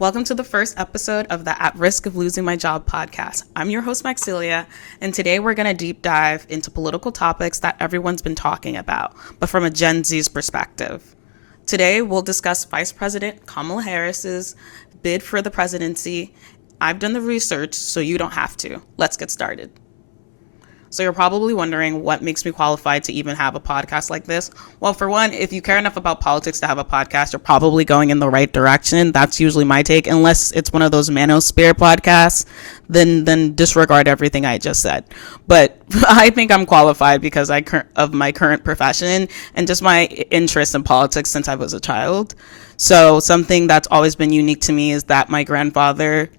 Welcome to the first episode of the At Risk of Losing My Job podcast. I'm your host, Maxilia, and today we're going to deep dive into political topics that everyone's been talking about, but from a Gen Z's perspective. Today, we'll discuss Vice President Kamala Harris's bid for the presidency. I've done the research, so you don't have to. Let's get started. So you're probably wondering what makes me qualified to even have a podcast like this. Well, for one, if you care enough about politics to have a podcast, you're probably going in the right direction. That's usually my take. Unless it's one of those manosphere podcasts, then disregard everything I just said. But I think I'm qualified because of my current profession and just my interest in politics since I was a child. So something that's always been unique to me is that my grandfather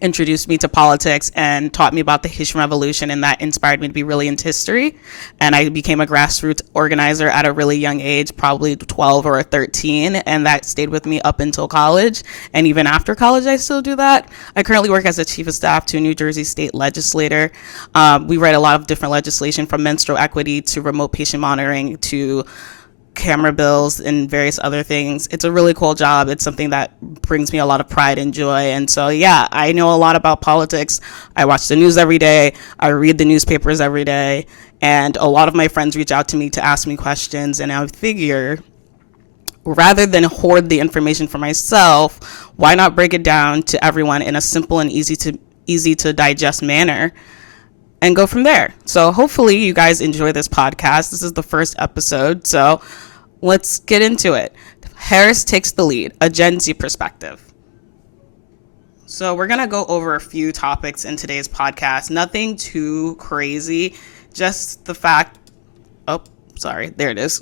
introduced me to politics and taught me about the Haitian Revolution, and that inspired me to be really into history. And I became a grassroots organizer at a really young age, probably 12 or 13, and that stayed with me up until college. And even after college, I still do that. I currently work as a chief of staff to a New Jersey state legislator. We write a lot of different legislation, from menstrual equity to remote patient monitoring to camera bills and various other things. It's a really cool job. It's something that brings me a lot of pride and joy. And so, yeah, I know a lot about politics. I watch the news every day. I read the newspapers every day. And a lot of my friends reach out to me to ask me questions. And I figure, rather than hoard the information for myself, why not break it down to everyone in a simple and easy to digest manner and go from there? So hopefully you guys enjoy this podcast. This is the first episode, so let's get into it. Harris takes the lead, a Gen Z perspective. So we're going to go over a few topics in today's podcast. Nothing too crazy, just the fact... Oh, sorry, there it is.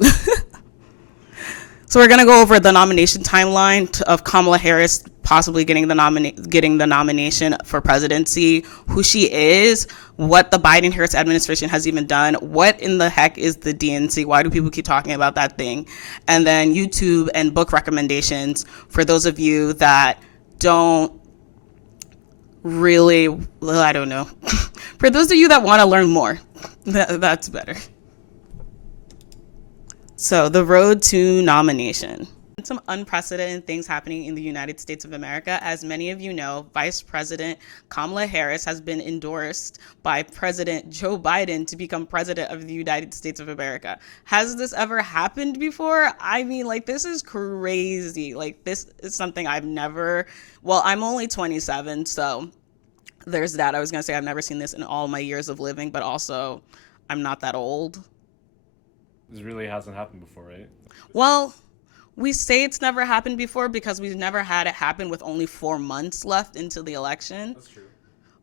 So we're going to go over the nomination timeline of Kamala Harris possibly getting the nomination for presidency, who she is, what the Biden-Harris administration has even done, what in the heck is the DNC, why do people keep talking about that thing, and then YouTube and book recommendations for those of you that don't really, well, I don't know, for those of you that want to learn more, that's better. So the road to nomination. Some unprecedented things happening in the United States of America. As many of you know, Vice President Kamala Harris has been endorsed by President Joe Biden to become president of the United States of America. Has this ever happened before? I mean, this is crazy. This is something I've never, well, I'm only 27, so there's that. I was going to say I've never seen this in all my years of living, but also I'm not that old. This really hasn't happened before, right? Well, we say it's never happened before because we've never had it happen with only 4 months left until the election. That's true.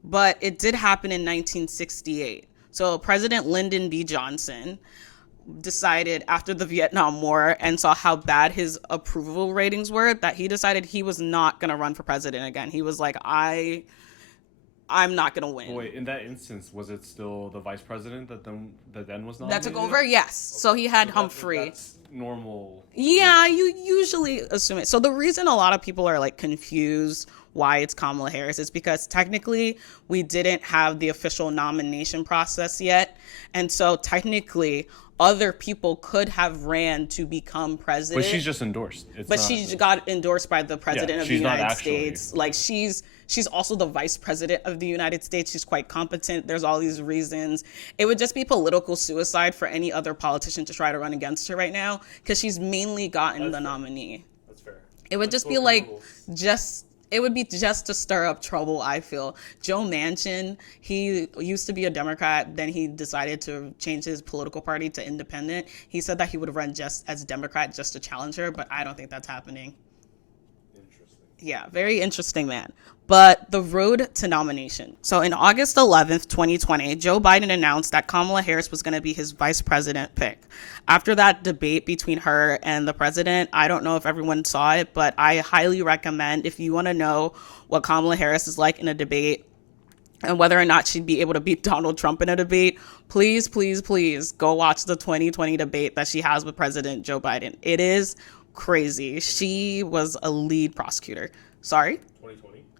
But it did happen in 1968. So President Lyndon B. Johnson decided after the Vietnam War and saw how bad his approval ratings were that he decided he was not going to run for president again. He was like, I'm not going to win. But wait, in that instance, was it still the vice president that then was nominated? That took over? Yes. Okay. So he had Humphrey. That's normal. Yeah, you usually assume it. So the reason a lot of people are confused why it's Kamala Harris is because technically we didn't have the official nomination process yet. And so technically other people could have ran to become president. But she's just endorsed. She got endorsed by the president of the United States. She's also the vice president of the United States. She's quite competent. There's all these reasons. It would just be political suicide for any other politician to try to run against her right now because she's mainly gotten the nominee. That's fair. It would just be it would be just to stir up trouble, I feel. Joe Manchin, he used to be a Democrat, then he decided to change his political party to independent. He said that he would run just as a Democrat just to challenge her, but I don't think that's happening. Interesting. Yeah, very interesting man. But the road to nomination. So in August 11th, 2020, Joe Biden announced that Kamala Harris was going to be his vice president pick. After that debate between her and the president, I don't know if everyone saw it, but I highly recommend, if you want to know what Kamala Harris is like in a debate and whether or not she'd be able to beat Donald Trump in a debate, please, please, please go watch the 2020 debate that she has with President Joe Biden. It is crazy. She was a lead prosecutor. Sorry?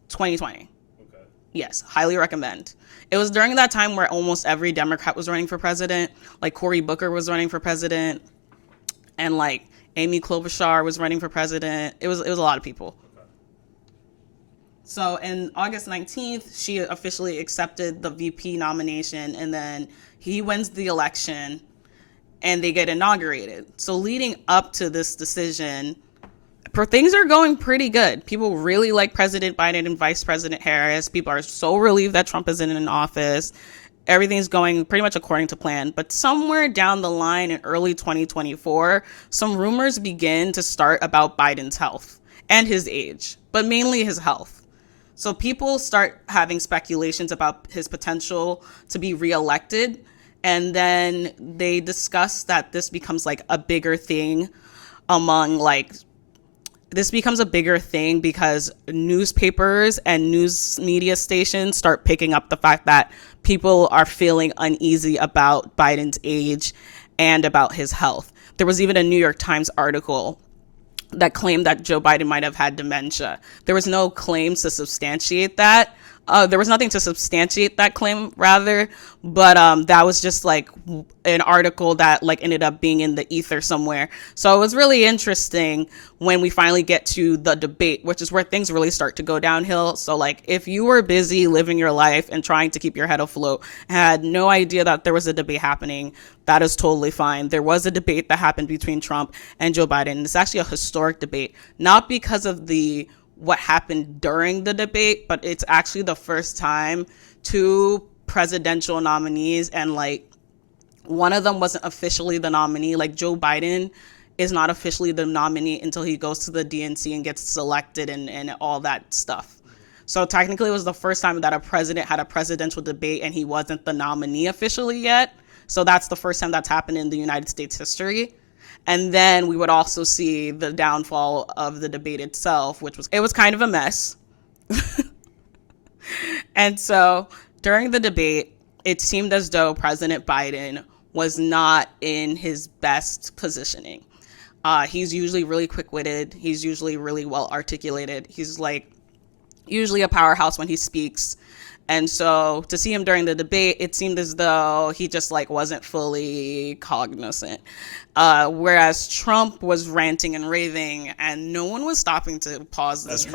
2020. Okay. Yes, highly recommend. It was during that time where almost every Democrat was running for president. Cory Booker was running for president, and Amy Klobuchar was running for president. It was a lot of people. So in August 19th, she officially accepted the VP nomination, and then he wins the election and they get inaugurated. So leading up to this decision, things are going pretty good. People really like President Biden and Vice President Harris. People are so relieved that Trump isn't in office. Everything's going pretty much according to plan. But somewhere down the line in early 2024, some rumors begin to start about Biden's health and his age, but mainly his health. So people start having speculations about his potential to be reelected. And then they discuss that this becomes like a bigger thing because newspapers and news media stations start picking up the fact that people are feeling uneasy about Biden's age and about his health. There was even a New York Times article that claimed that Joe Biden might have had dementia. There was no claims to substantiate that. There was nothing to substantiate that claim, rather, but that was just like an article that like ended up being in the ether somewhere. So it was really interesting when we finally get to the debate, which is where things really start to go downhill. So like if you were busy living your life and trying to keep your head afloat, had no idea that there was a debate happening, that is totally fine. There was a debate that happened between Trump and Joe Biden. It's actually a historic debate, not because of what happened during the debate, but it's actually the first time two presidential nominees, and like one of them wasn't officially the nominee. Like Joe Biden is not officially the nominee until he goes to the DNC and gets selected and all that stuff. So technically it was the first time that a president had a presidential debate and he wasn't the nominee officially yet. So that's the first time that's happened in the United States history. And then we would also see the downfall of the debate itself, it was kind of a mess. And so during the debate, it seemed as though President Biden was not in his best positioning. He's usually really quick-witted. He's usually really well articulated. He's like usually a powerhouse when he speaks. And so to see him during the debate, it seemed as though he just like wasn't fully cognizant. Whereas Trump was ranting and raving and no one was stopping to pause this.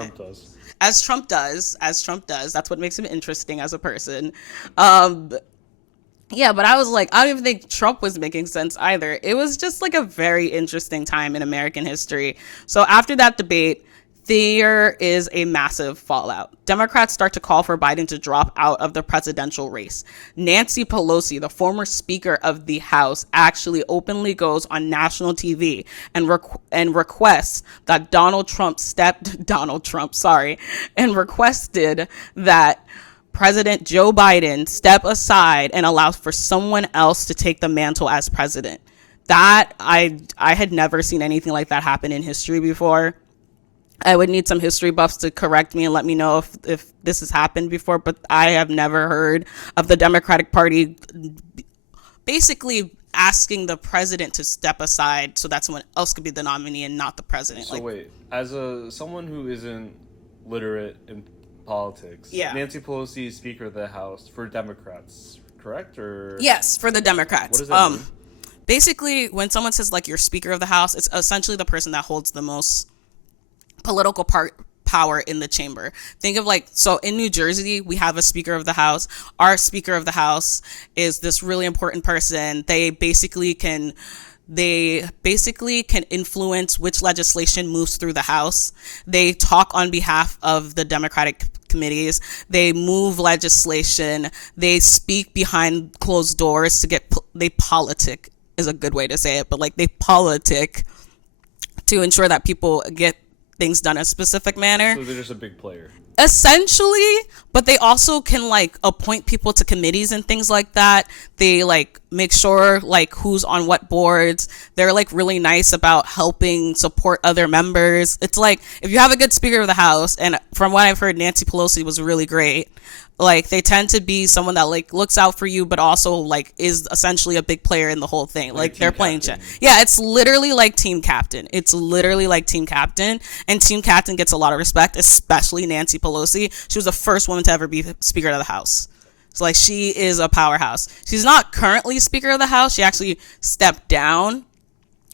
As Trump does. That's what makes him interesting as a person. Yeah, but I was like, I don't even think Trump was making sense either. It was just like a very interesting time in American history. So after that debate, there is a massive fallout. Democrats start to call for Biden to drop out of the presidential race. Nancy Pelosi, the former Speaker of the House, actually openly goes on national TV and requests that requested that President Joe Biden step aside and allow for someone else to take the mantle as president. That I had never seen anything like that happen in history before. I would need some history buffs to correct me and let me know if this has happened before, but I have never heard of the Democratic Party basically asking the president to step aside so that someone else could be the nominee and not the president. So wait, as someone who isn't literate in politics, yeah. Nancy Pelosi is Speaker of the House for Democrats, correct? Or yes, for the Democrats. What does that mean? Basically, when someone says like you're Speaker of the House, it's essentially the person that holds the most political power in the chamber. Think of like, so in New Jersey, we have a Speaker of the House. Our Speaker of the House is this really important person. They basically can influence which legislation moves through the House. They talk on behalf of the Democratic committees. They move legislation. They speak behind closed doors they politic is a good way to say it, but like they politic to ensure that people get things done a specific manner. So they're just a big player. Essentially, but they also can like appoint people to committees and things like that. They like make sure like who's on what boards. They're like really nice about helping support other members. It's like if you have a good Speaker of the House, and from what I've heard, Nancy Pelosi was really great. Like they tend to be someone that like looks out for you, but also like is essentially a big player in the whole thing. Like they're playing. Yeah, it's literally like team captain. And team captain gets a lot of respect, especially Nancy Pelosi. She was the first woman to ever be Speaker of the House. So like she is a powerhouse. She's not currently Speaker of the House. She actually stepped down.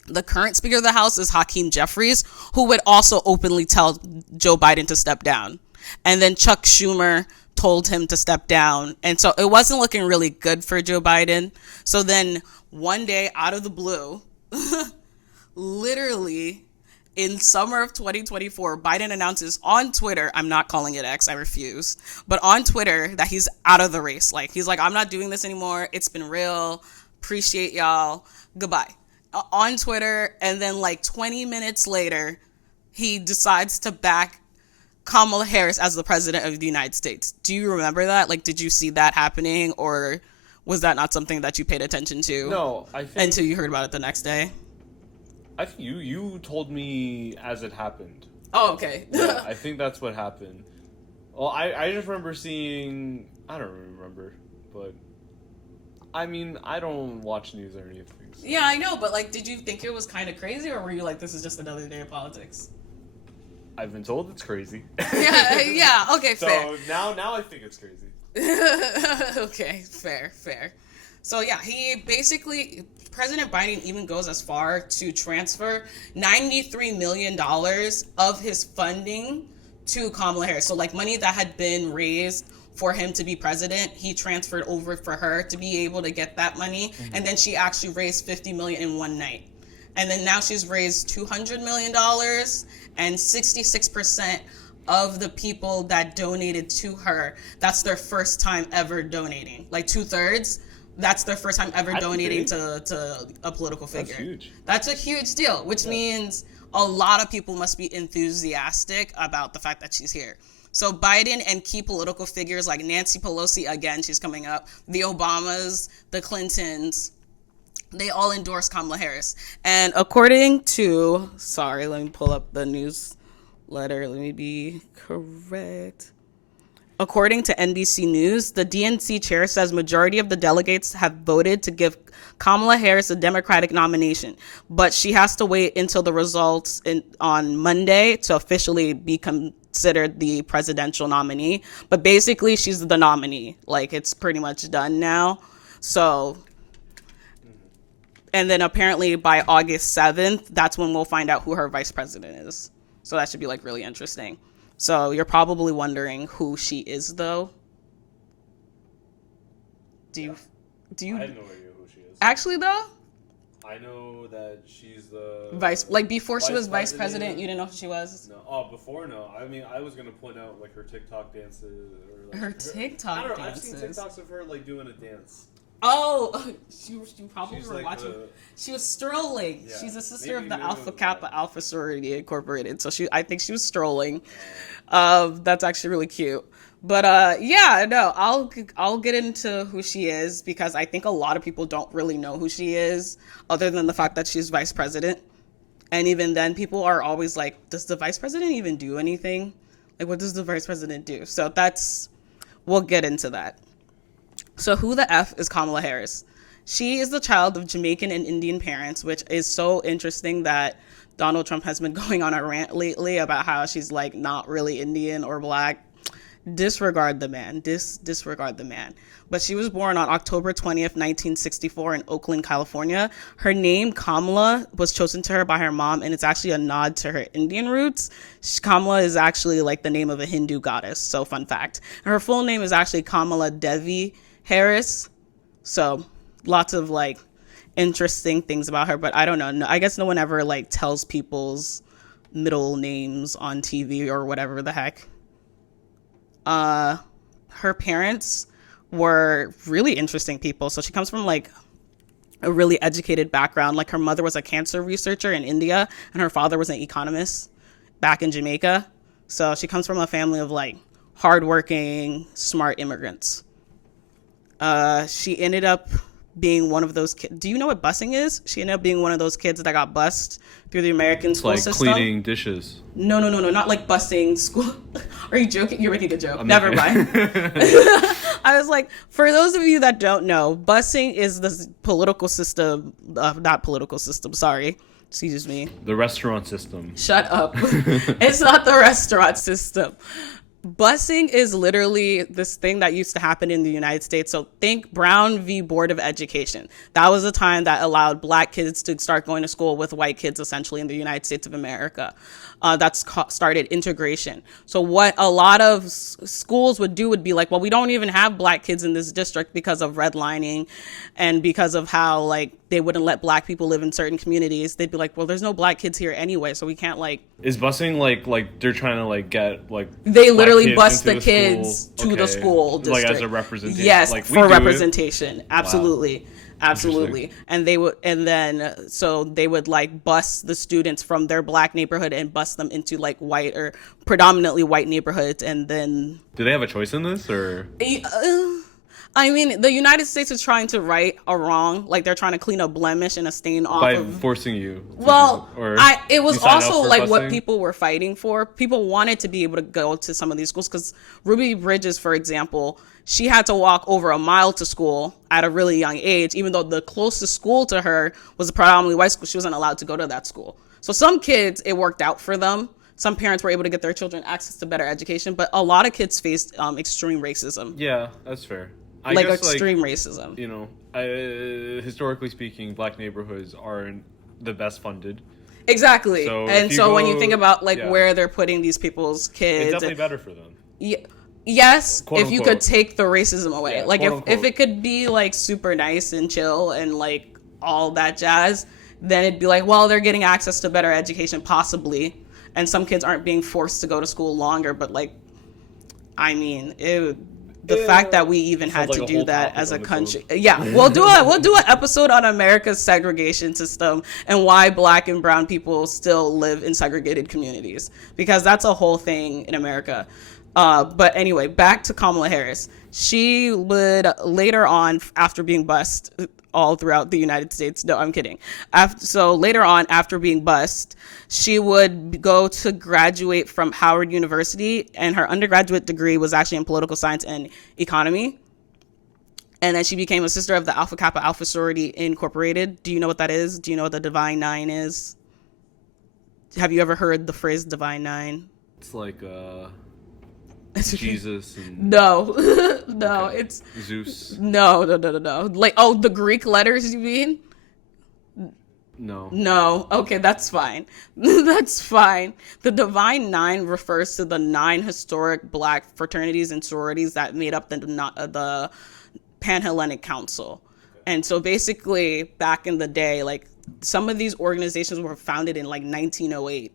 The current Speaker of the House is Hakeem Jeffries, who would also openly tell Joe Biden to step down. And then Chuck Schumer told him to step down. And so it wasn't looking really good for Joe Biden. So then one day out of the blue, literally in summer of 2024, Biden announces on Twitter, I'm not calling it X, I refuse, but on Twitter that he's out of the race. Like, he's like, I'm not doing this anymore. It's been real. Appreciate y'all. Goodbye. On Twitter. And then like 20 minutes later, he decides to back Kamala Harris as the president of the United States. Do you remember that? Like, did you see that happening, or was that not something that you paid attention to? No, I think until you heard about it the next day. I think you told me as it happened. Oh, okay. Yeah, I think that's what happened. Well, I just remember seeing. I don't remember, but I mean, I don't watch news or anything. So. Yeah, I know, but like, did you think it was kind of crazy, or were you like, this is just another day of politics? I've been told it's crazy. yeah, okay, fair. So now I think it's crazy. Okay, fair. So yeah, President Biden even goes as far to transfer $93 million of his funding to Kamala Harris. So like money that had been raised for him to be president, he transferred over for her to be able to get that money. Mm-hmm. And then she actually raised $50 million in one night. And then now she's raised $200 million, and 66% of the people that donated to her, that's their first time ever donating. Like 2/3, that's their first time ever donating to a political figure. That's huge. That's a huge deal, which means a lot of people must be enthusiastic about the fact that she's here. So Biden and key political figures like Nancy Pelosi, again, she's coming up, the Obamas, the Clintons, they all endorse Kamala Harris. And according to, let me pull up the newsletter. Let me be correct. According to NBC News, the DNC chair says majority of the delegates have voted to give Kamala Harris a Democratic nomination, but she has to wait until the results on Monday to officially be considered the presidential nominee. But basically, she's the nominee. Like, it's pretty much done now. So... And then apparently by August 7th, that's when we'll find out who her vice president is. So that should be like really interesting. So you're probably wondering who she is, though. Do you? I have no idea who she is. Actually, though? I know that she's the before she was vice president, you didn't know who she was? No. Oh, before, no. I mean, I was going to point out like her TikTok dances. Or, like, her TikTok dances? I don't know, I've seen TikToks of her like doing a dance. Oh, she probably She's were like watching. She was strolling. Yeah, she's a sister of the Alpha Kappa Alpha Sorority Incorporated. So I think she was strolling. That's actually really cute. But I'll get into who she is, because I think a lot of people don't really know who she is, other than the fact that she's vice president. And even then, people are always like, does the vice president even do anything? Like, what does the vice president do? So we'll get into that. So who the F is Kamala Harris? She is the child of Jamaican and Indian parents, which is so interesting that Donald Trump has been going on a rant lately about how she's like not really Indian or black. Disregard the man. Disregard the man. But she was born on October 20th, 1964 in Oakland, California. Her name, Kamala, was chosen to her by her mom, and it's actually a nod to her Indian roots. Kamala is actually like the name of a Hindu goddess, so fun fact. Her full name is actually Kamala Devi Harris. So lots of like interesting things about her, but I don't know. No, I guess no one ever like tells people's middle names on TV or whatever the heck. Her parents were really interesting people. So she comes from like a really educated background. Like her mother was a cancer researcher in India, and her father was an economist back in Jamaica. So she comes from a family of like hardworking, smart immigrants. She ended up being one of those kids. Do you know what busing is? She ended up being one of those kids that got bussed through the American school system. Like cleaning dishes. No, not like busing school. Are you joking? You're making a joke. Never mind. I was like, for those of you that don't know, busing is the political system, not political system, sorry. Excuse me. The restaurant system. Shut up. It's not the restaurant system. Busing is literally this thing that used to happen in the United States. So think Brown v. Board of Education. That was a time that allowed black kids to start going to school with white kids, essentially, in the United States of America. started integration. So what a lot of schools would do would be like, well, we don't even have black kids in this district because of redlining and because of how like they wouldn't let black people live in certain communities. They'd be like, well, there's no black kids here anyway, so we can't like. Is busing like they're trying to like get like they black literally kids bus into the kids school? to the Okay. school district. Like as a representation. Yes, like, for representation. Absolutely. Wow. Absolutely. And they would, and then so they would like bus the students from their black neighborhood and bus them into like white or predominantly white neighborhoods. And then Do they have a choice in this, or I mean, the United States is trying to right a wrong, like they're trying to clean a blemish and a stain off by of forcing you? well, or it was you sign up also for like what busing? people were fighting for. People wanted to be able to go to some of these schools because Ruby Bridges, for example, she had to walk over a mile to school at a really young age, even though the closest school to her was a predominantly white school. She wasn't allowed to go to that school. So some kids, it worked out for them. Some parents were able to get their children access to better education, but a lot of kids faced extreme racism. Yeah, that's fair. I Like guess, extreme racism. You know, historically speaking, black neighborhoods aren't the best funded. Exactly. So and if so you when you go- think about like yeah. where they're putting these people's kids, It's definitely better for them. yes, Quote, if you unquote. could take the racism away. Yeah, like quote, if unquote. it could be like super nice and chill and like all that jazz, then it'd be like, well, they're getting access to better education possibly. And some kids aren't being forced to go to school longer, but like, I mean, the fact that we even had Sounds to like a do whole that topic as a on its country. own. Yeah, we'll do an episode on America's segregation system and why black and brown people still live in segregated communities, because that's a whole thing in America. But anyway, back to Kamala Harris. She would later on, after being bused all throughout the United States. No, I'm kidding. So later on, after being bused, she would go to graduate from Howard University, and her undergraduate degree was actually in political science and economy. And then she became a sister of the Alpha Kappa Alpha Sorority Incorporated. Do you know what that is? Do you know what the Divine Nine is? Have you ever heard the phrase Divine Nine? It's like Jesus and No, no, Okay. it's Zeus. no. Like, oh, the Greek letters, you mean? No. No. Okay, that's fine. That's fine. The Divine Nine refers to the 9 historic black fraternities and sororities that made up the Pan-Hellenic Council. And so basically, back in the day, like, some of these organizations were founded in like 1908.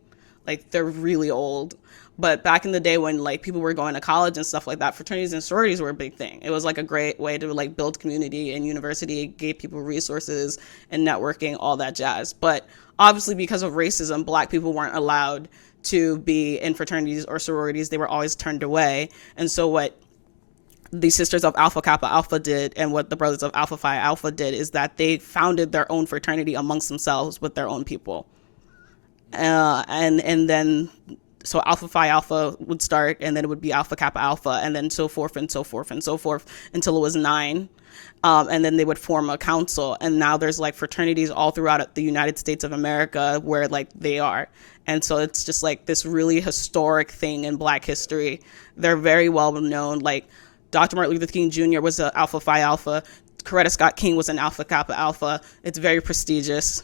Like, they're really old. But back in the day when like people were going to college and stuff like that, fraternities and sororities were a big thing. It was like a great way to like build community, and university gave people resources and networking, all that jazz. But obviously because of racism, black people weren't allowed to be in fraternities or sororities. They were always turned away. And so what the Sisters of Alpha Kappa Alpha did, and what the Brothers of Alpha Phi Alpha did, is that they founded their own fraternity amongst themselves with their own people. And then so Alpha Phi Alpha would start, and then it would be Alpha Kappa Alpha, and then so forth and so forth and so forth until it was 9. And then they would form a council. And now there's like fraternities all throughout the United States of America where like they are. And so it's just like this really historic thing in black history. They're very well known. Like Dr. Martin Luther King Jr. was an Alpha Phi Alpha. Coretta Scott King was an Alpha Kappa Alpha. It's very prestigious.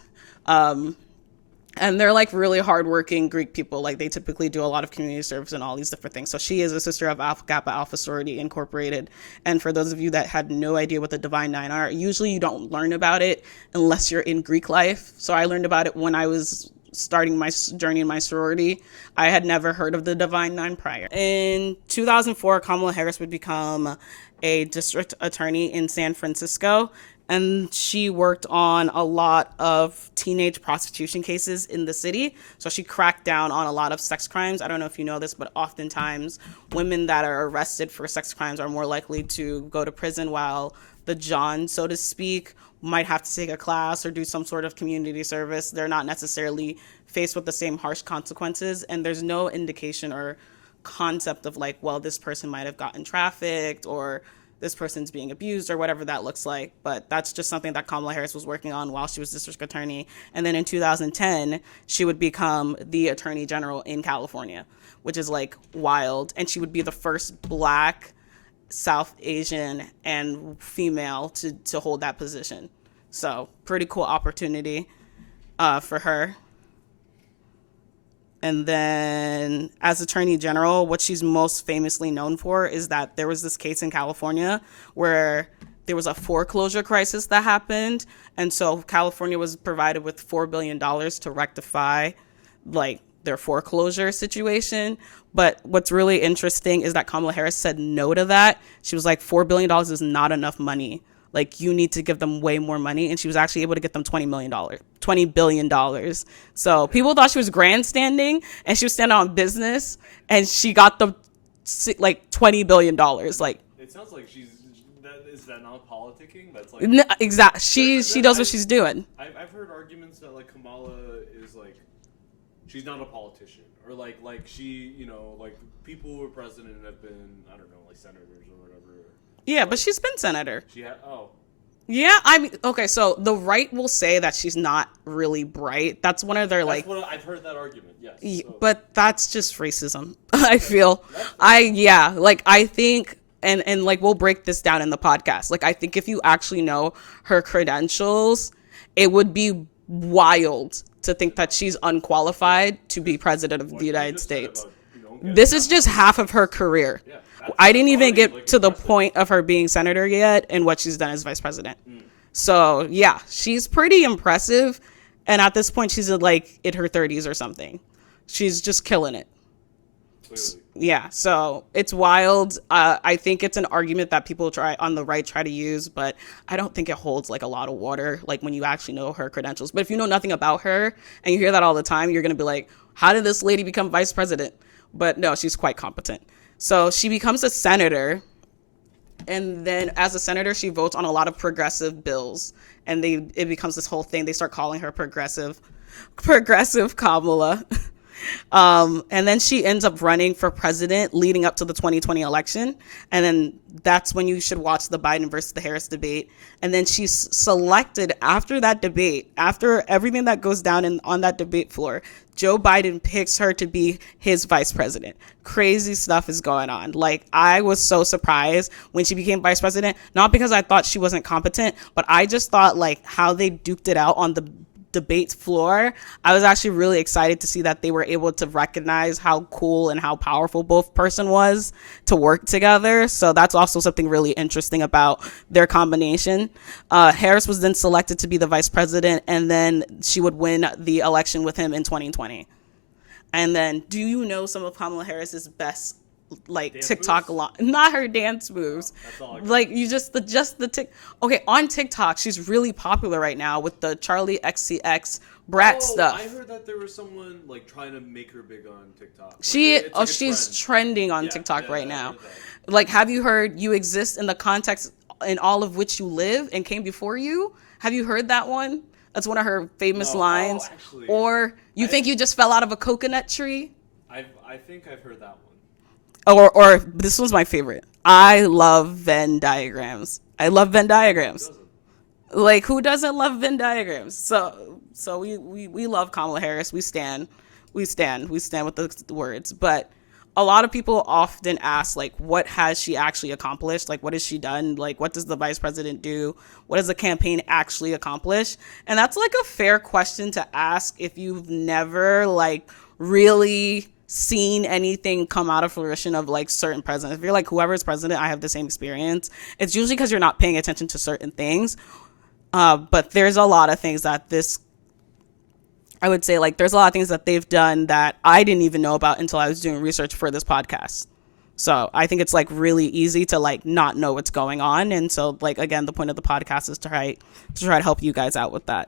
And they're like really hardworking Greek people. Like they typically do a lot of community service and all these different things. So she is a sister of Alpha Kappa Alpha Sorority Incorporated. And for those of you that had no idea what the Divine Nine are, usually you don't learn about it unless you're in Greek life. So I learned about it when I was starting my journey in my sorority. I had never heard of the Divine Nine prior. In 2004, Kamala Harris would become a district attorney in San Francisco. And she worked on a lot of teenage prostitution cases in the city. So she cracked down on a lot of sex crimes. I don't know if you know this, but oftentimes women that are arrested for sex crimes are more likely to go to prison, while the John, so to speak, might have to take a class or do some sort of community service. They're not necessarily faced with the same harsh consequences. And there's no indication or concept of like, well, this person might have gotten trafficked or this person's being abused or whatever that looks like. But that's just something that Kamala Harris was working on while she was district attorney. And then in 2010, she would become the attorney general in California, which is like wild. And she would be the first black, South Asian, and female to hold that position. So pretty cool opportunity for her. And then as Attorney General, what she's most famously known for is that there was this case in California where there was a foreclosure crisis that happened. And so California was provided with $4 billion to rectify like their foreclosure situation. But what's really interesting is that Kamala Harris said no to that. She was like, $4 billion is not enough money. Like, you need to give them way more money. And she was actually able to get them $20 billion. So people thought she was grandstanding and she was standing on business, and she got them like $20 billion. Like, it sounds like is that not politicking? That's like exactly. She knows what she's doing. I've heard arguments that like Kamala is like, she's not a politician, or like she, you know, like people who were president have been, I don't know, like senators or whatever. Yeah, but she's been senator. Oh. Yeah, I mean, okay, so the right will say that she's not really bright. That's one of their, like... I've heard that argument, yes. So. But that's just racism, I feel. I think, and like, we'll break this down in the podcast. Like, I think if you actually know her credentials, it would be wild to think that she's unqualified to be president of the United States. This is just half of her career. Yeah. I didn't even get to the point of her being senator yet and what she's done as vice president. So, yeah, she's pretty impressive. And at this point, she's like in her 30s or something. She's just killing it. Clearly. Yeah, so it's wild. I think it's an argument that people on the right try to use, but I don't think it holds like a lot of water, like when you actually know her credentials. But if you know nothing about her and you hear that all the time, you're going to be like, how did this lady become vice president? But no, she's quite competent. So she becomes a senator, and then as a senator, she votes on a lot of progressive bills, and it becomes this whole thing. They start calling her progressive Kamala. And then she ends up running for president leading up to the 2020 election. And then that's when you should watch the Biden versus the Harris debate. And then she's selected after that debate, after everything that goes down on that debate floor. Joe Biden picks her to be his vice president. Crazy stuff is going on. Like, I was so surprised when she became vice president, not because I thought she wasn't competent, but I just thought like how they duked it out on the debate floor. I was actually really excited to see that they were able to recognize how cool and how powerful both person was to work together. So that's also something really interesting about their combination. Harris was then selected to be the vice president, and then she would win the election with him in 2020. And then, do you know some of Kamala Harris's best like dance TikTok not her dance moves. Like you just the tick. Okay, on TikTok, she's really popular right now with the Charlie XCX brat stuff. I heard that there was someone like trying to make her big on TikTok. She's trending on TikTok right now. Like, have you heard "You exist in the context in all of which you live and came before you"? Have you heard that one? That's one of her famous lines. Actually, or you think you just fell out of a coconut tree? I think I've heard that one. Or this was my favorite. I love Venn diagrams. I love Venn diagrams. Like, who doesn't love Venn diagrams? So we love Kamala Harris. We stand with the words. But a lot of people often ask, like, what has she actually accomplished? Like, what has she done? Like, what does the vice president do? What does the campaign actually accomplish? And that's like a fair question to ask if you've never like really seen anything come out of fruition of like certain presidents. If you're like, whoever's president, I have the same experience. It's usually because you're not paying attention to certain things. But there's a lot of things that I would say, like, there's a lot of things that they've done that I didn't even know about until I was doing research for this podcast. So I think it's like really easy to like not know what's going on. And so like, again, the point of the podcast is to try to help you guys out with that.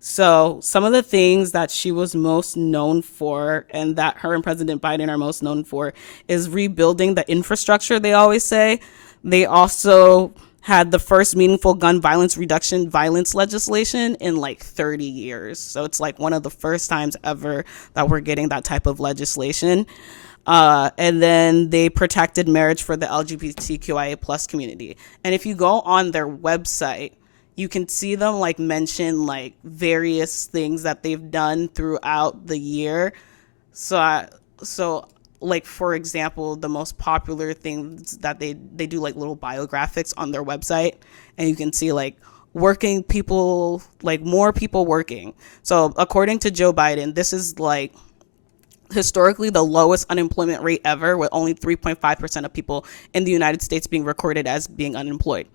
So some of the things that she was most known for and that her and President Biden are most known for is rebuilding the infrastructure, they always say. They also had the first meaningful gun violence reduction legislation in like 30 years. So it's like one of the first times ever that we're getting that type of legislation. And then they protected marriage for the LGBTQIA plus community. And if you go on their website, you can see them like mention like various things that they've done throughout the year. So like, for example, the most popular things that they do like little biographics on their website, and you can see like working people, like more people working. So according to Joe Biden, this is like historically the lowest unemployment rate ever, with only 3.5% of people in the United States being recorded as being unemployed,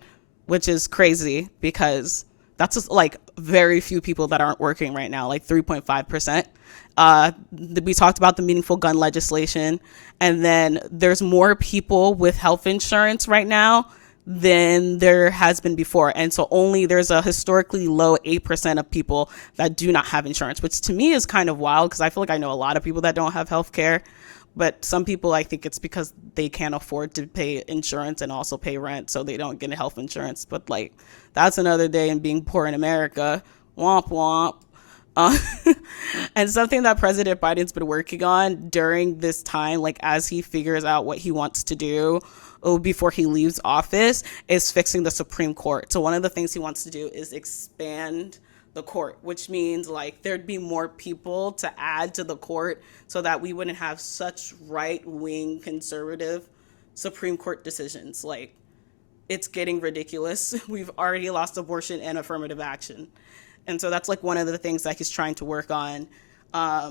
which is crazy because that's just like very few people that aren't working right now, like 3.5%. We talked about the meaningful gun legislation, and then there's more people with health insurance right now than there has been before. And so only there's a historically low 8% of people that do not have insurance, which to me is kind of wild because I feel like I know a lot of people that don't have health care. But some people, I think it's because they can't afford to pay insurance and also pay rent, so they don't get health insurance. But like, that's another day in being poor in America. Womp womp. Uh, and something that President Biden's been working on during this time, like as he figures out what he wants to do before he leaves office, is fixing the Supreme Court. So one of the things he wants to do is expand the court, which means like there'd be more people to add to the court so that we wouldn't have such right-wing conservative Supreme Court decisions. Like, it's getting ridiculous. We've already lost abortion and affirmative action. And so that's like one of the things that he's trying to work on.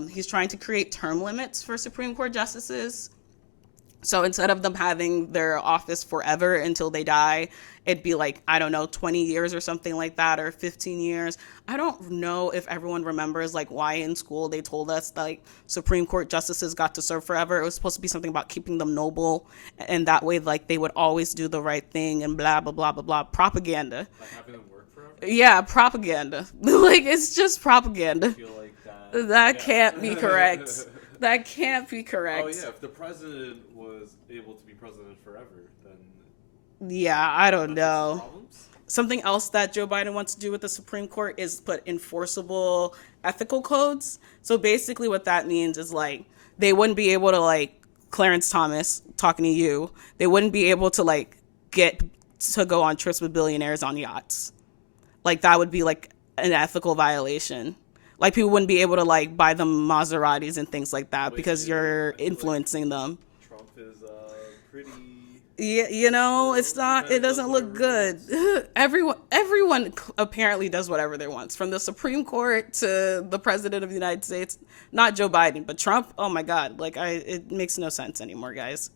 He's trying to create term limits for Supreme Court justices. So instead of them having their office forever until they die, it'd be like, I don't know, 20 years or something like that, or 15 years. I don't know if everyone remembers like why in school they told us that, like, Supreme Court justices got to serve forever. It was supposed to be something about keeping them noble, and that way like they would always do the right thing and blah, blah, blah, blah, blah. Propaganda. Like having them work forever? Yeah, propaganda. Like, it's just propaganda. I feel like that. That can't be correct. That can't be correct. Oh yeah, if the president was able to be president forever, then yeah, I don't know. problems? Something else that Joe Biden wants to do with the Supreme Court is put enforceable ethical codes. So basically what that means is like they wouldn't be able to, like, Clarence Thomas, talking to you, they wouldn't be able to like get to go on trips with billionaires on yachts. Like, that would be like an ethical violation. Like, people wouldn't be able to like buy them Maseratis and things like that because you're influencing them. Trump is pretty. Yeah, you know, it's not. It doesn't look good. Everyone apparently does whatever they want, from the Supreme Court to the President of the United States. Not Joe Biden, but Trump. Oh my God! Like, it makes no sense anymore, guys.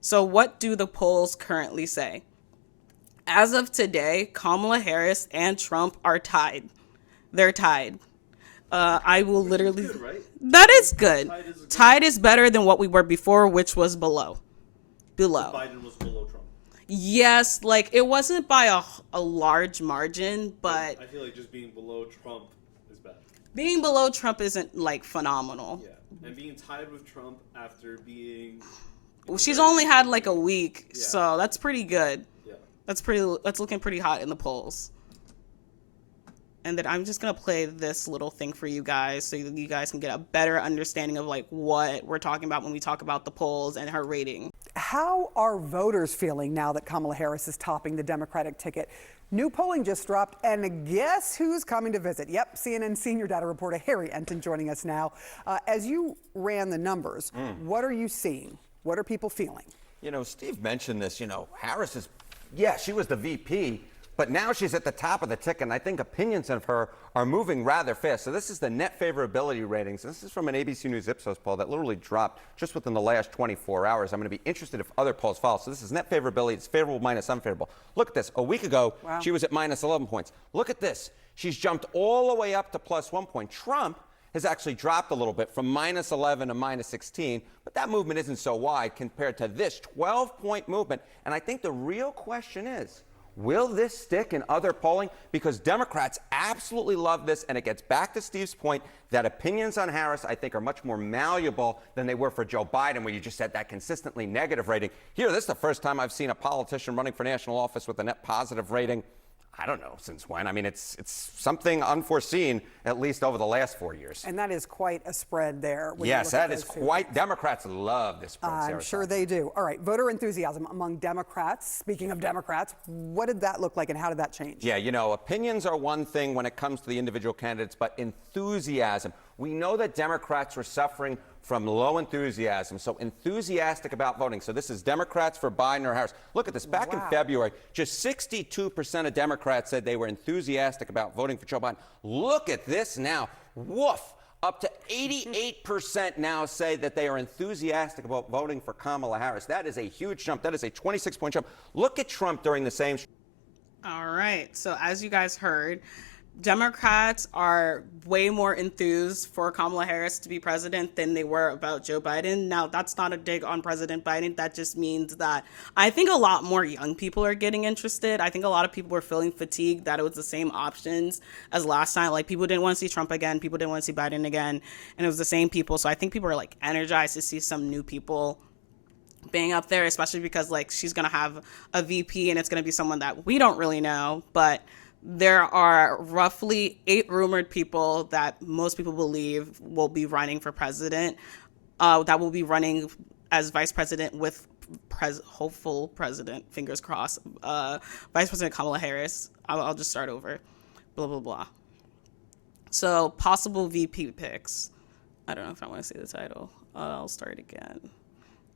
So, what do the polls currently say? As of today, Kamala Harris and Trump are tied. They're tied. I will literally. Good, right? That is good. Tied Tied is better than what we were before, which was below. Biden was below Trump. Yes, like it wasn't by a large margin, but I feel like just being below Trump is bad. being below Trump isn't like phenomenal. Yeah, and being tied with Trump after being. Well, she's only had like a week, Yeah. so that's pretty good. Yeah. That's looking pretty hot in the polls. And then I'm just going to play this little thing for you guys so you guys can get a better understanding of like what we're talking about when we talk about the polls and her rating. How are voters feeling now that Kamala Harris is topping the Democratic ticket? New polling just dropped, and guess who's coming to visit? Yep, CNN senior data reporter Harry Enton joining us now. As you ran the numbers, what are you seeing? What are people feeling? You know, Steve mentioned this, Harris is, yeah, she was the VP, but now she's at the top of the ticket, and I think opinions of her are moving rather fast. So this is the net favorability ratings. This is from an ABC News Ipsos poll that literally dropped just within the last 24 hours. I'm going to be interested if other polls follow. So this is net favorability. It's favorable minus unfavorable. Look at this. A week ago, she was at minus 11 points. Look at this. She's jumped all the way up to plus 1 point. Trump has actually dropped a little bit from minus 11 to minus 16, but that movement isn't so wide compared to this 12-point movement. And I think the real question is, will this stick in other polling? Because Democrats absolutely love this, and it gets back to Steve's point that opinions on Harris, I think, are much more malleable than they were for Joe Biden, where you just had that consistently negative rating. Here, this is the first time I've seen a politician running for national office with a net positive rating. I don't know since when. I mean, it's something unforeseen, at least over the last 4 years. And that is quite a spread there. Yes, that is quite. Democrats love this spread. I'm sure they do. All right, voter enthusiasm among Democrats. Speaking of Democrats, what did that look like and how did that change? Yeah, opinions are one thing when it comes to the individual candidates, but enthusiasm. We know that Democrats were suffering from low enthusiasm, so enthusiastic about voting. So this is Democrats for Biden or Harris. Look at this. Back in February, just 62% of Democrats said they were enthusiastic about voting for Joe Biden. Look at this now. Woof. Up to 88% now say that they are enthusiastic about voting for Kamala Harris. That is a huge jump. That is a 26-point jump. Look at Trump during the same. All right. So as you guys heard, Democrats are way more enthused for Kamala Harris to be president than they were about Joe Biden. Now, that's not a dig on President Biden. That just means that I think a lot more young people are getting interested. I think a lot of people were feeling fatigued that it was the same options as last time. Like, people didn't want to see Trump again. People didn't want to see Biden again. And it was the same people. So I think people are, like, energized to see some new people being up there, especially because, like, she's going to have a VP and it's going to be someone that we don't really know. But there are roughly 8 rumored people that most people believe will be running for president, that will be running as vice president with hopeful president, fingers crossed, Vice President Kamala Harris. I'll just start over, blah, blah, blah. So possible VP picks. I don't know if I want to say the title. I'll start again.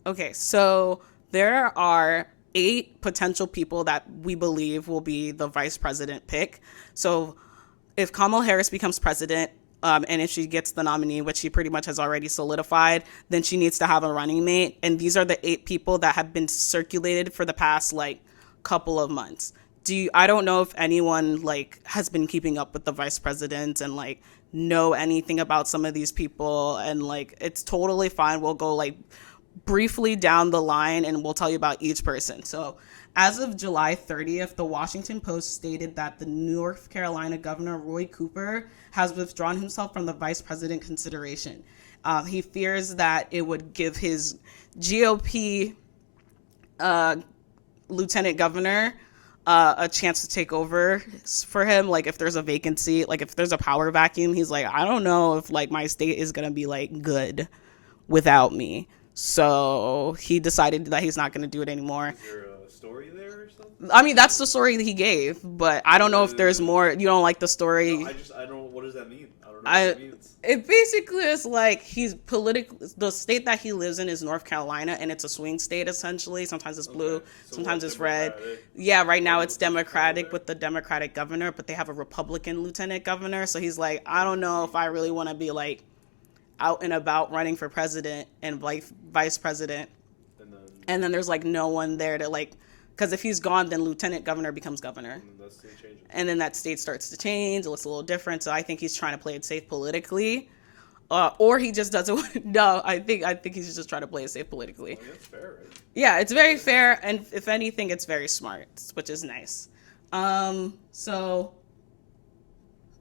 Okay, so there are 8 potential people that we believe will be the vice president pick. So if Kamala Harris becomes president, and if she gets the nominee, which she pretty much has already solidified, then she needs to have a running mate. And these are the 8 people that have been circulated for the past, like, couple of months. I don't know if anyone, like, has been keeping up with the vice presidents and, like, know anything about some of these people. And, like, it's totally fine. We'll go, like, briefly down the line and we'll tell you about each person. So as of July 30th, the Washington Post stated that the North Carolina Governor Roy Cooper has withdrawn himself from the vice president consideration. He fears that it would give his GOP lieutenant governor a chance to take over for him. Like, if there's a vacancy, like if there's a power vacuum, he's like, I don't know if, like, my state is going to be, like, good without me. So he decided that he's not going to do it anymore. Is there a story there or something? I mean, that's the story that he gave, but I don't know if there's more. You don't like the story? No, I don't. What does that mean? I don't know what it means. It basically is like he's political. The state that he lives in is North Carolina, and it's a swing state essentially. Sometimes it's blue, So sometimes what, it's red. Democratic? Yeah, right now it's Democratic with the Democratic governor, but they have a Republican lieutenant governor. So he's like, I don't know if I really want to be, like, out and about running for president and vice president. And then there's, like, no one there to, like, because if he's gone, then lieutenant governor becomes governor. And then that state starts to change. It looks a little different. So I think he's trying to play it safe politically. Or he just doesn't. No, I think he's just trying to play it safe politically. Well, that's fair, right? Yeah, it's very fair. And if anything, it's very smart, which is nice. So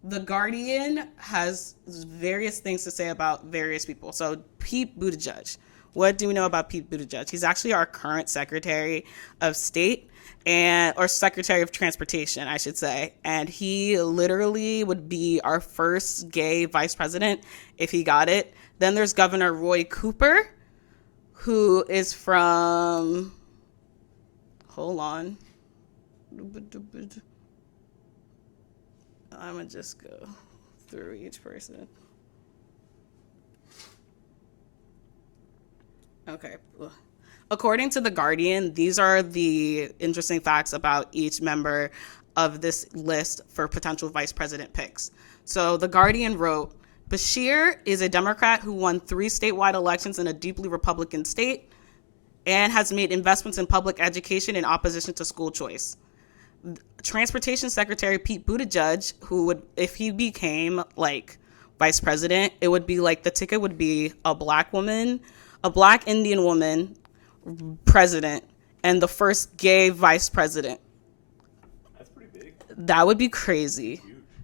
The Guardian has various things to say about various people. So Pete Buttigieg. What do we know about Pete Buttigieg? He's actually our current Secretary of State or Secretary of Transportation, I should say. And he literally would be our first gay vice president if he got it. Then there's Governor Roy Cooper, who is from, hold on. I'm going to just go through each person. Okay. According to The Guardian, these are the interesting facts about each member of this list for potential vice president picks. So The Guardian wrote, Bashir is a Democrat who won 3 statewide elections in a deeply Republican state and has made investments in public education in opposition to school choice. Transportation Secretary Pete Buttigieg, who would, if he became, like, vice president, it would be like the ticket would be a black woman, a black Indian woman president, and the first gay vice president. That's pretty big. That would be crazy.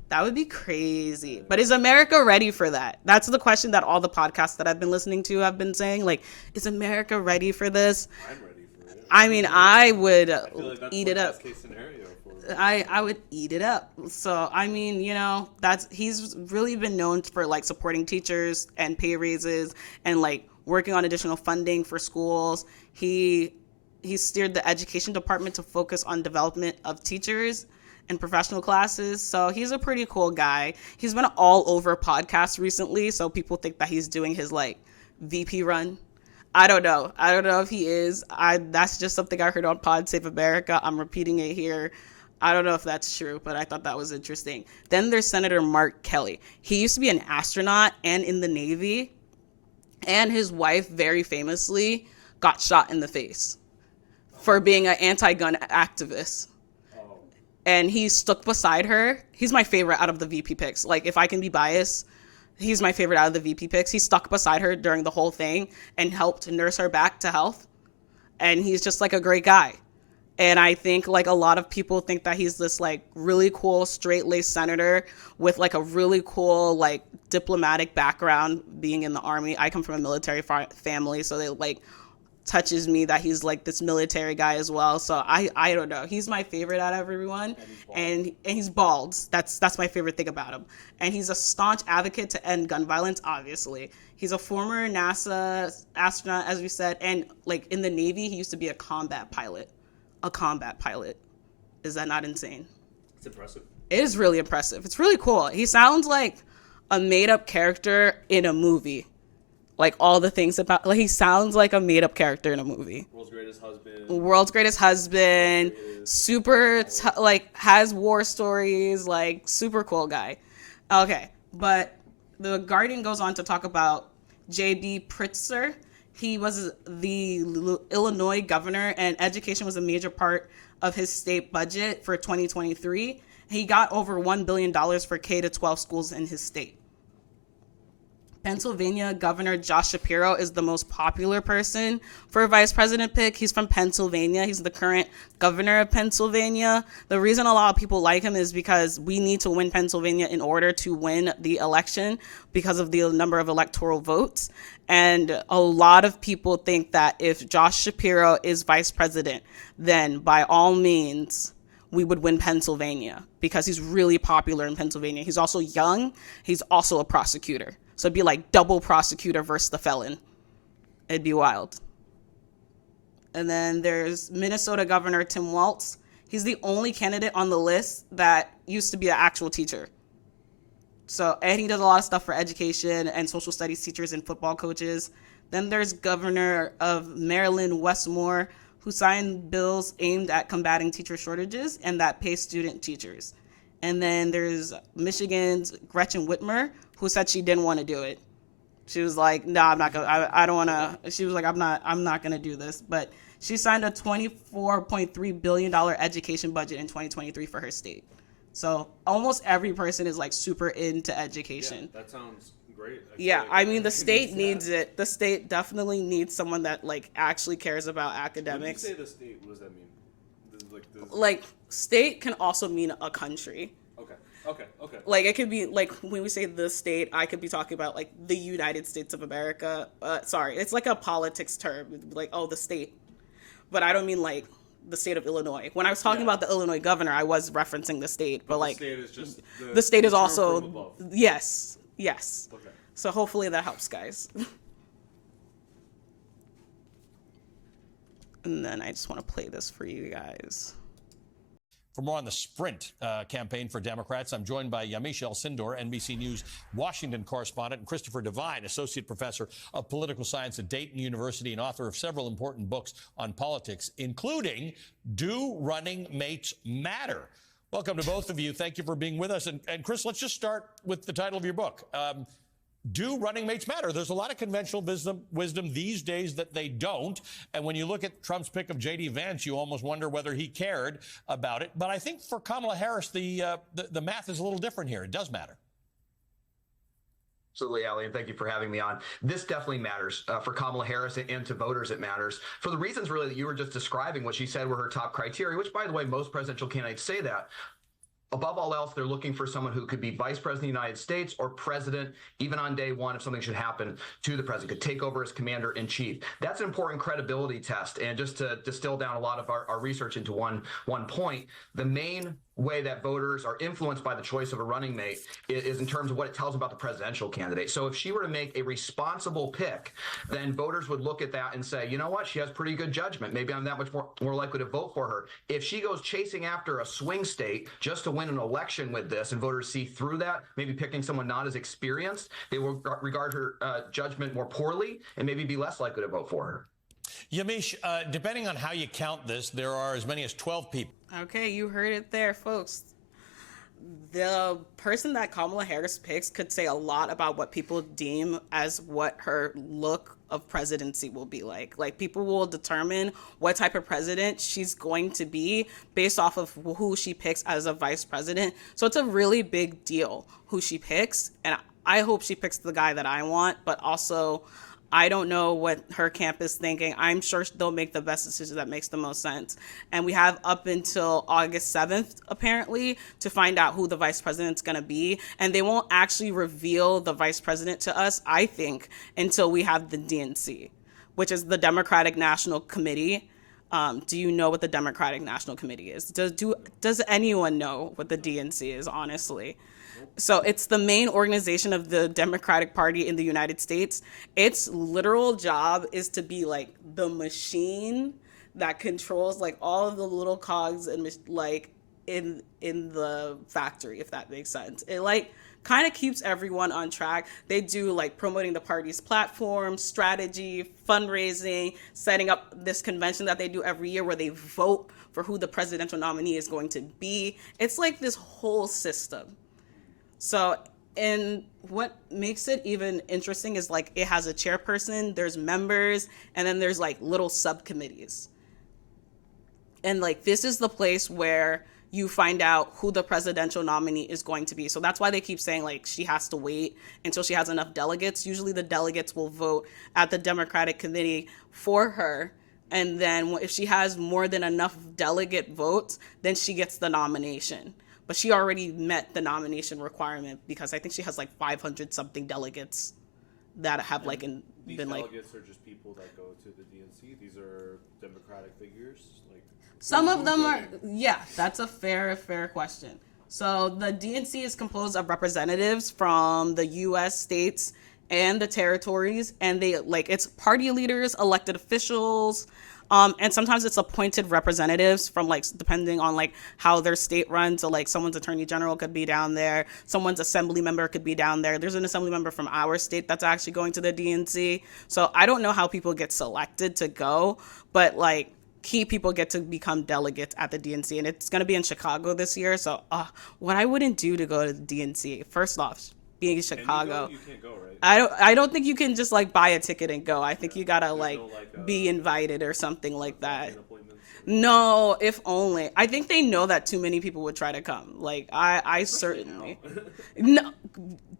That would be crazy. But is America ready for that? That's the question that all the podcasts that I've been listening to have been saying. Like, is America ready for this? I'm ready for it. I mean, I would I feel like that's eat the it up. best case scenario for it. I would eat it up. So, I mean, you know, he's really been known for, like, supporting teachers and pay raises and, like, working on additional funding for schools. He steered the education department to focus on development of teachers and professional classes. So he's a pretty cool guy. He's been all over podcasts recently, so people think that he's doing his, like, VP run. I don't know if he is. That's just something I heard on Pod Save America. I'm repeating it here. I don't know if that's true, but I thought that was interesting. Then there's Senator Mark Kelly. He used to be an astronaut and in the Navy, and his wife very famously got shot in the face for being an anti-gun activist. And he stuck beside her. He's my favorite out of the VP picks. Like, if I can be biased, he's my favorite out of the VP picks. He stuck beside her during the whole thing and helped nurse her back to health. And he's just like a great guy. And I think like a lot of people think that he's this like really cool straight-laced senator with like a really cool like diplomatic background being in the Army. I come from a military family, so they like touches me that he's like this military guy as well. So I don't know. He's my favorite out of everyone. And he's bald. That's my favorite thing about him. And he's a staunch advocate to end gun violence, obviously. He's a former NASA astronaut, as we said, and like in the Navy, he used to be a combat pilot. Is that not insane? It's impressive. It is really impressive. It's really cool. He sounds like a made-up character in a movie. Like all the things about, like he sounds like a made-up character in a movie. World's greatest husband. Super, like has war stories. Like super cool guy. Okay, but the Guardian goes on to talk about J.B. Pritzker. He was the Illinois governor, and education was a major part of his state budget for 2023. He got over $1 billion for K-12 schools in his state. Pennsylvania Governor Josh Shapiro is the most popular person for a vice president pick. He's from Pennsylvania. He's the current governor of Pennsylvania. The reason a lot of people like him is because we need to win Pennsylvania in order to win the election because of the number of electoral votes. And a lot of people think that if Josh Shapiro is vice president, then by all means, we would win Pennsylvania because he's really popular in Pennsylvania. He's also young. He's also a prosecutor. So it'd be like double prosecutor versus the felon. It'd be wild. And then there's Minnesota Governor Tim Walz. He's the only candidate on the list that used to be an actual teacher. So, and he does a lot of stuff for education and social studies teachers and football coaches. Then there's Governor of Maryland, Wes Moore, who signed bills aimed at combating teacher shortages and that pay student teachers. And then there's Michigan's Gretchen Whitmer, who said she didn't want to do it. She was like, no, I'm not going to, I don't want to, she was like, I'm not going to do this. But she signed a $24.3 billion education budget in 2023 for her state. So almost every person is like super into education. Yeah, that sounds great. I mean, the state needs it. The state definitely needs someone that like actually cares about academics. When you say the state, what does that mean? Like state can also mean a country. Okay. Like it could be like when we say the state, I could be talking about like the United States of America. Sorry, it's like a politics term, like the state. But I don't mean like the state of Illinois. When I was talking about the Illinois governor, I was referencing the state, but like the state is just the state is term also from above. yes. Okay. So hopefully that helps, guys. And then I just want to play this for you guys. For more on the Sprint campaign for Democrats, I'm joined by Yamiche El-Sindor, NBC News Washington correspondent, and Christopher Devine, associate professor of political science at Dayton University and author of several important books on politics, including Do Running Mates Matter? Welcome to both of you. Thank you for being with us. And Chris, let's just start with the title of your book. Do running mates matter? There's a lot of conventional wisdom these days that they don't. And when you look at Trump's pick of J.D. Vance, you almost wonder whether he cared about it. But I think for Kamala Harris, the math is a little different here. It does matter. Absolutely, Ali, and thank you for having me on. This definitely matters for Kamala Harris, and to voters it matters for the reasons really that you were just describing, what she said were her top criteria, which, by the way, most presidential candidates say that. Above all else, they're looking for someone who could be vice president of the United States or president, even on day one, if something should happen to the president, could take over as commander in chief. That's an important credibility test. And just to distill down a lot of our research into one point, the main way that voters are influenced by the choice of a running mate is in terms of what it tells about the presidential candidate. So if she were to make a responsible pick, then voters would look at that and say, you know what, she has pretty good judgment. Maybe I'm that much more likely to vote for her. If she goes chasing after a swing state just to win an election with this, and voters see through that, maybe picking someone not as experienced, they will regard her judgment more poorly and maybe be less likely to vote for her. Yamiche, depending on how you count this, there are as many as 12 people. Okay, you heard it there, folks. The person that Kamala Harris picks could say a lot about what people deem as what her look of presidency will be like. Like, people will determine what type of president she's going to be based off of who she picks as a vice president. So it's a really big deal who she picks. And I hope she picks the guy that I want, but also I don't know what her camp is thinking. I'm sure they'll make the best decision that makes the most sense. And we have up until August 7th, apparently, to find out who the vice president's going to be. And they won't actually reveal the vice president to us, I think, until we have the DNC, which is the Democratic National Committee. Do you know what the Democratic National Committee is? Does anyone know what the DNC is, honestly? So it's the main organization of the Democratic Party in the United States. Its literal job is to be like the machine that controls like all of the little cogs and like in the factory, if that makes sense. It like kind of keeps everyone on track. They do like promoting the party's platform, strategy, fundraising, setting up this convention that they do every year where they vote for who the presidential nominee is going to be. It's like this whole system. So, and what makes it even interesting is like it has a chairperson, there's members, and then there's like little subcommittees. And like this is the place where you find out who the presidential nominee is going to be. So that's why they keep saying like she has to wait until she has enough delegates. Usually the delegates will vote at the Democratic committee for her. And then if she has more than enough delegate votes, then she gets the nomination. But she already met the nomination requirement because I think she has like 500 something delegates that have and like these been like. Delegates are just people that go to the DNC. These are Democratic figures. Like Some of them are. Yeah, that's a fair question. So the DNC is composed of representatives from the U.S. states and the territories, and they like it's party leaders, elected officials. And sometimes it's appointed representatives from like, depending on like how their state runs. So like someone's attorney general could be down there. Someone's assembly member could be down there. There's an assembly member from our state that's actually going to the DNC. So I don't know how people get selected to go, but like key people get to become delegates at the DNC, and it's going to be in Chicago this year. So what I wouldn't do to go to the DNC, first off, being in Chicago. You can't go, right? I don't think you can just like buy a ticket and go. I think you gotta like be invited or something like that. No, if only. I think they know that too many people would try to come. Like I certainly. No,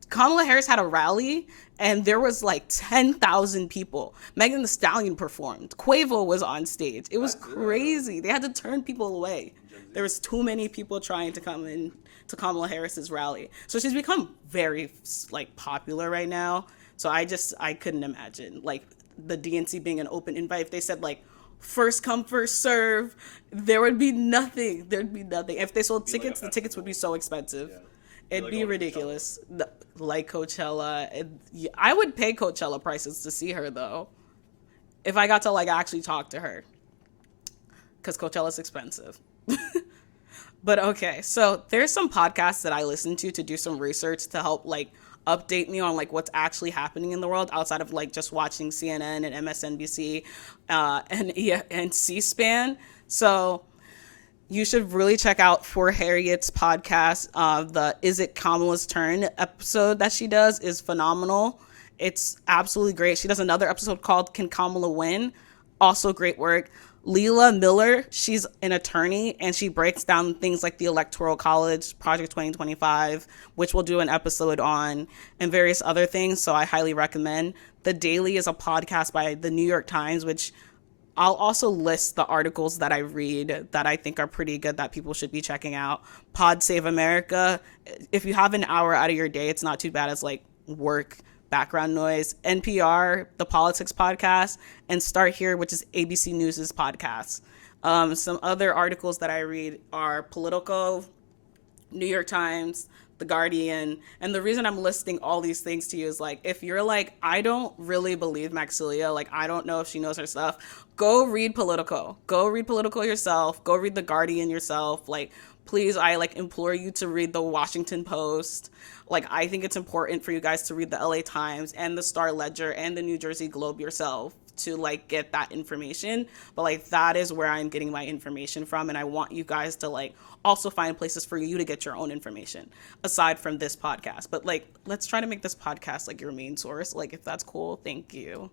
Kamala Harris had a rally and there was like 10,000 people. Megan Thee Stallion performed. Quavo was on stage. It was crazy. They had to turn people away. There was too many people trying to come in to Kamala Harris's rally. So she's become very like popular right now. So I couldn't imagine like the DNC being an open invite. If they said like first come, first serve, there would be nothing. There'd be nothing. If they sold tickets, the tickets would be so expensive. Yeah. It'd be ridiculous. Like Coachella. I would pay Coachella prices to see her though. If I got to like actually talk to her. Because Coachella's expensive. But okay, so there's some podcasts that I listen to do some research to help like update me on like what's actually happening in the world outside of like just watching CNN and MSNBC and C-SPAN. So you should really check out For Harriet's podcast. The Is It Kamala's Turn episode that she does is phenomenal. It's absolutely great. She does another episode called Can Kamala Win? Also great work. Leila Miller, she's an attorney, and she breaks down things like the Electoral College, Project 2025, which we'll do an episode on, and various other things, so I highly recommend. The Daily is a podcast by the New York Times, which I'll also list the articles that I read that I think are pretty good that people should be checking out. Pod Save America, if you have an hour out of your day, it's not too bad as like work background noise. NPR, the Politics Podcast, and Start Here, which is ABC News' podcast. Some other articles that I read are Politico, New York Times, The Guardian. And the reason I'm listing all these things to you is like, if you're like, I don't really believe Maxilia, like I don't know if she knows her stuff, go read Politico. Go read Politico yourself. Go read The Guardian yourself. Like please, I like implore you to read the Washington Post. Like, I think it's important for you guys to read the LA Times and the Star Ledger and the New Jersey Globe yourself to like get that information. But like, that is where I'm getting my information from, and I want you guys to like also find places for you to get your own information aside from this podcast. But like, let's try to make this podcast like your main source. Like, if that's cool, thank you.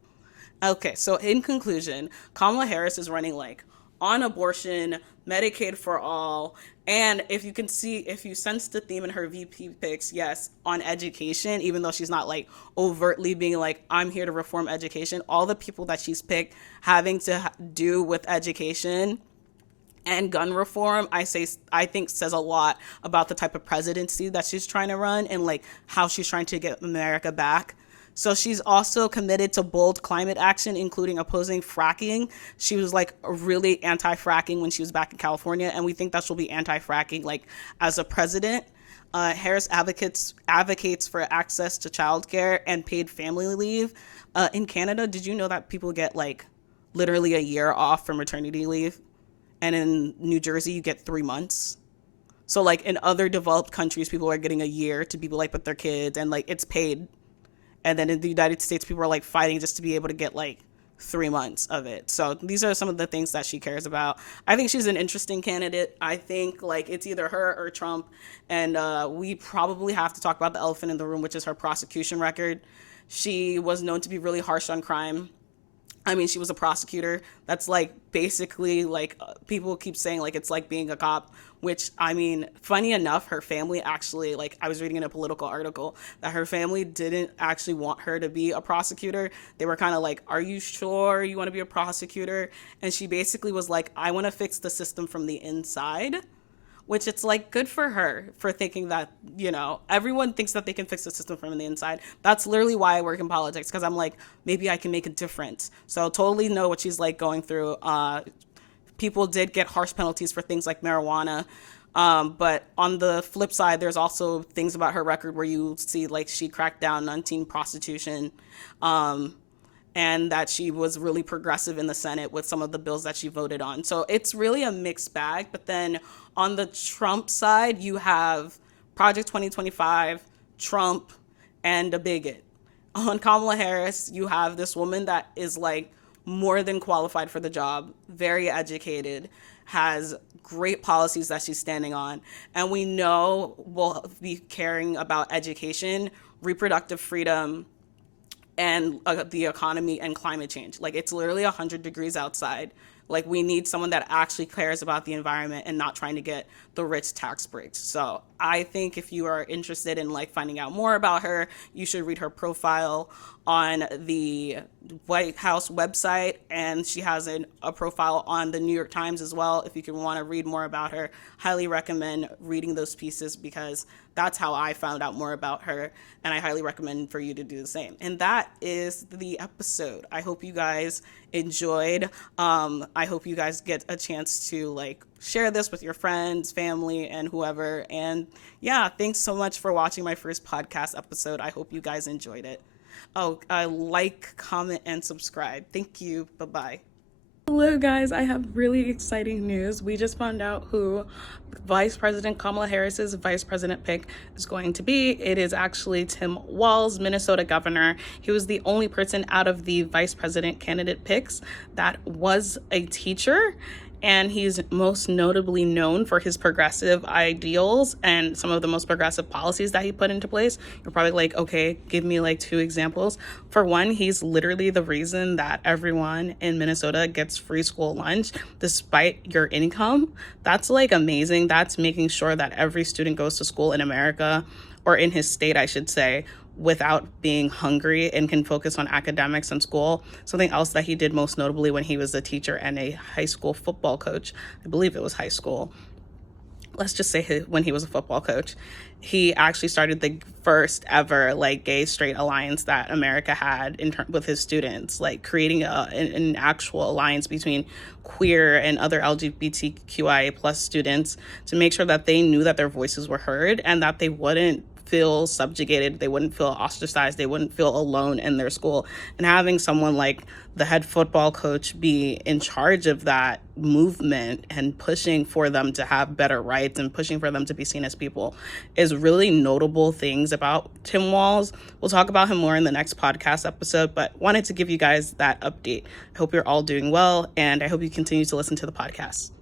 Okay, so in conclusion, Kamala Harris is running like on abortion, Medicaid for all, and if you can see, if you sense the theme in her VP picks, yes, on education, even though she's not like overtly being like, I'm here to reform education, all the people that she's picked having to do with education and gun reform, I think says a lot about the type of presidency that she's trying to run and like how she's trying to get America back. So she's also committed to bold climate action, including opposing fracking. She was like really anti-fracking when she was back in California, and we think that she'll be anti-fracking like as a president. Harris advocates for access to childcare and paid family leave. In Canada, did you know that people get like literally a year off from maternity leave? And in New Jersey, you get 3 months. So like in other developed countries, people are getting a year to be like with their kids, and like it's paid. And then in the United States, people are like fighting just to be able to get like 3 months of it. So these are some of the things that she cares about. I think she's an interesting candidate. I think like it's either her or Trump. And we probably have to talk about the elephant in the room, which is her prosecution record. She was known to be really harsh on crime. I mean, she was a prosecutor. That's like basically like people keep saying like it's like being a cop, which I mean, funny enough, her family actually, like I was reading in a political article that her family didn't actually want her to be a prosecutor. They were kind of like, are you sure you want to be a prosecutor? And she basically was like, I want to fix the system from the inside. Which it's like good for her for thinking that, you know, everyone thinks that they can fix the system from the inside. That's literally why I work in politics, because I'm like, maybe I can make a difference. So totally know what she's like going through. People did get harsh penalties for things like marijuana. But on the flip side, there's also things about her record where you see like she cracked down on teen prostitution. And that she was really progressive in the Senate with some of the bills that she voted on. So it's really a mixed bag. But then on the Trump side, you have Project 2025, Trump, and a bigot. On Kamala Harris, you have this woman that is like more than qualified for the job, very educated, has great policies that she's standing on, and we know will be caring about education, reproductive freedom, and the economy and climate change. Like it's literally 100 degrees outside. Like we need someone that actually cares about the environment and not trying to get the rich tax breaks. So I think if you are interested in like finding out more about her, you should read her profile on the White House website, and she has a profile on the New York Times as well. If you want to read more about her, highly recommend reading those pieces because that's how I found out more about her, and I highly recommend for you to do the same. And that is the episode. I hope you guys enjoyed. I hope you guys get a chance to like share this with your friends, family, and whoever. And yeah, thanks so much for watching my first podcast episode. I hope you guys enjoyed it. Oh, like, comment, and subscribe. Thank you. Bye-bye. Hello, guys. I have really exciting news. We just found out who Vice President Kamala Harris's vice president pick is going to be. It is actually Tim Walz, Minnesota governor. He was the only person out of the vice president candidate picks that was a teacher. And he's most notably known for his progressive ideals and some of the most progressive policies that he put into place. You're probably like, okay, give me like 2 examples. For one, he's literally the reason that everyone in Minnesota gets free school lunch despite your income. That's like amazing. That's making sure that every student goes to school in America, or in his state, I should say, without being hungry and can focus on academics and school. Something else that he did most notably when he was a teacher and a high school football coach, I believe it was high school. Let's just say when he was a football coach, he actually started the first ever like gay straight alliance that America had with his students, like creating an actual alliance between queer and other LGBTQIA plus students to make sure that they knew that their voices were heard and that they wouldn't feel subjugated, they wouldn't feel ostracized, they wouldn't feel alone in their school. And having someone like the head football coach be in charge of that movement and pushing for them to have better rights and pushing for them to be seen as people is really notable things about Tim Walz. We'll talk about him more in the next podcast episode, but wanted to give you guys that update. I hope you're all doing well, and I hope you continue to listen to the podcast.